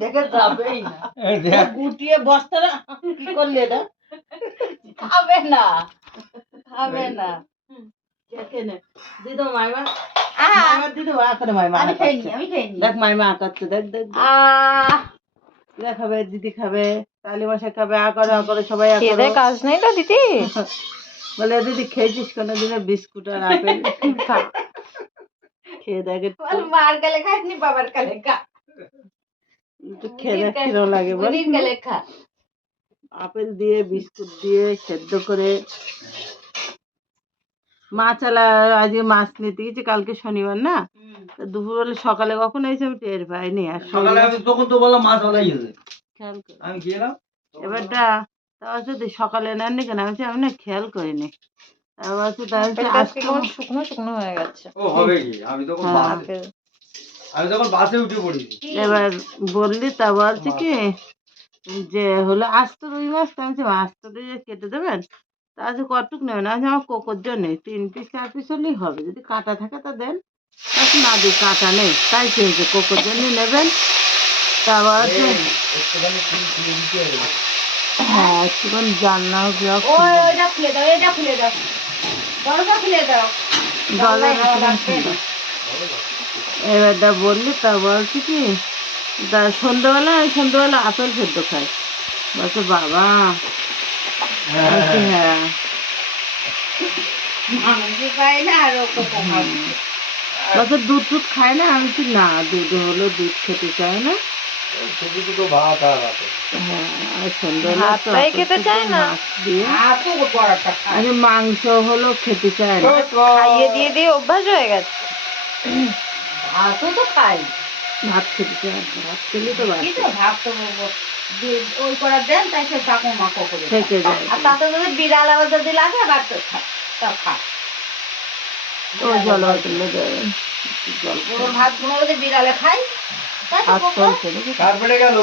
দেখে যাবেই না গুটিয়ে বস্তাটা কি করলে এটা খাবে না খাবে না দিদি মাইমা দিদি আকারে মাইমা আমি খাইনি দেখ মাইমা আকাচ্ছে দেখ দেখ খাবে দিদি খাবে কালী মশাই খাবে আকারে সবাই খেয়ে কাজ নেই তো দিদি বলে দিদি খেয়েছিস কোনোদিনও বিস্কুট আর আপেল খেয়ে দেখে মার কালে খাইনি বাবার কালে খা খেয়ে দেখ কিরম লাগে বল আপেল দিয়ে বিস্কুট দিয়ে সেদ্ধ করে মাছ আলা আজকে মাছ নিতে গেছি কালকে শনিবার না দুপুরবেলা সকালে কখন এসে আমি টের পাইনি আর সকালে আমি তখন তো বললাম মাছ আলাই খেয়াল করে আমি গেলাম এবারটা তাও যদি সকালে নেননি কেন আমি না খেয়াল করিনি শুকনো শুকনো হয়ে গেছে ও হবে কি আমি তখন বাসে উঠে পড়েছি এবার বললি তা বলছি কি যে হলো আস্ত রুই মাছ আমি আস্ত রুই কেটে দেবেন তা আজ কতটুক নেবেন আজ আমার কোকোর জন্যে 3 পিস 4 পিস হলেই হবে যদি কাঁটা থাকে তা দেন না দিই কাঁটা নেই তাই চেয়েছে কোকোর জন্য নেবেন তারপর হ্যাঁ একটুখানি জানলা খুলে দাও এবার বললি তা বলছি কি সন্ধ্যাবেলা আপেল সেদ্ধ খাই বলছে বাবা হ্যাঁ বলছে দুধ টুধ খায় না আমি না দুধ হলো দুধ খেতে চায় না মাংস হলো খেতে চায় না খাইয়ে দিয়ে দিয়ে অভ্যাস হয়ে গেছে ভাতও তো খাই ভাত খেতে চায় ভাত খেলে তো ভাত তো ওই করার দেন তাই সে চাকু মাকো করে থেকে যায় আর তাতে যদি বিড়াল আবার যদি লাগে আবার তো খায় সব খায় ওই জল তুলে দেবেন জল ভাত গুলো যদি বিড়ালে খাই কার গেল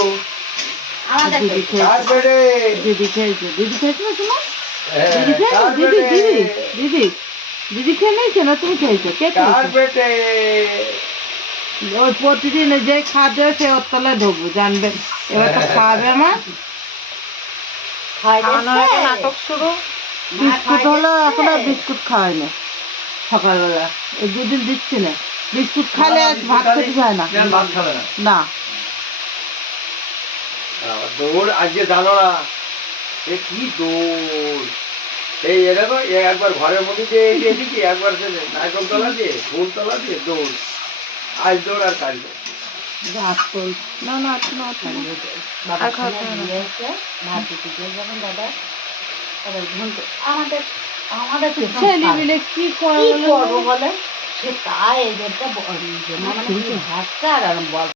দিদি খেয়েছে না তোমার দিদি খেয়ে নিয়েছে না তুমি খেয়েছো কে ওই প্রতিদিন যে খাদ্য সে ওর তলায় ঢুকবো জানবেন এবার তো খাওয়াবে আমার নাটক শুরু বিস্কুট হলো এখন আর বিস্কুট খাওয়াই না সকালবেলা এই দুদিন দিচ্ছি না বিস্কুট খালে ভাত খেতে চায় না না দৌড় আজকে জানো না এ কি দৌড় এই এরকম একবার ঘরের মধ্যে দিয়ে এসেছি একবার নাইকল তলা দিয়ে ফুল তলা দিয়ে দৌড় আজ দৌড় আর কাজ আমাদের কি করবো বলে সে তাই ভাতটা আর বল